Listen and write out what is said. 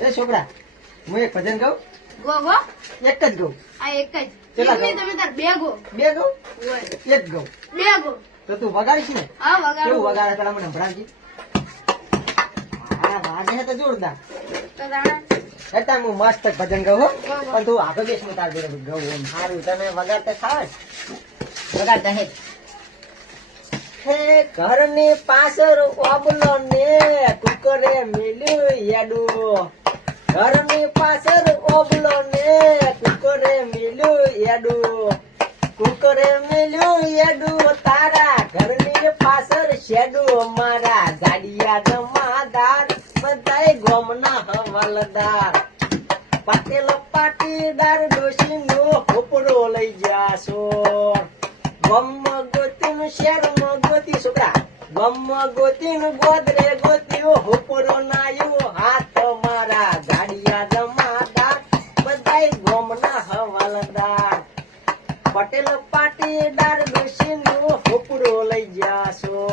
એ છોકરા હું એક ભજન ગાઉં ગો ગો એક જ ગાઉં આ એક જ કેટલા એમ નહીં, ગો? તમે તાર બે ગો બે ગાઉં હોય. એક ગાઉં બે ગો તો તું વગાડીશ ને હા વગાડો કેવું વગાડે પેલા મને સંભળાવજે હા વાગે છે તો જોરદાર તો તાણે એટલે હું મસ્ત ભજન ગાઉં હો ગો, ગો. પણ તું આગળ બેસ હું તાર જોડે ગાઉં એમ સારું તને વગાડતા ખાવ વગાડતા હે ઘરની પાછળ ઓબલો ને કુકરે મિલ્યું યાડું ઘરની પાછળ ઓબલો ને કુકરે મિલ્યું યાડું કુકરે મિલ્યું યાડું તારા ઘરની પાછળ શેડું મારા ગાડિયા જમાદાર બધાય ગોમના હવાલદાર પાટેલ પાટીદાર ડોશી નો હોપડો લઈ જાશો ગમ ગોતી શેર ગોતી છોકરા ગમ ગોતી ગોદરે ગોત્યો હોપડો નાયો હાથ મારા ગાડિયા જમાદાર બધાય ગોમના હવાલદાર પટેલ પાટીદાર ડોશી નો હોપડો લઈ જાશો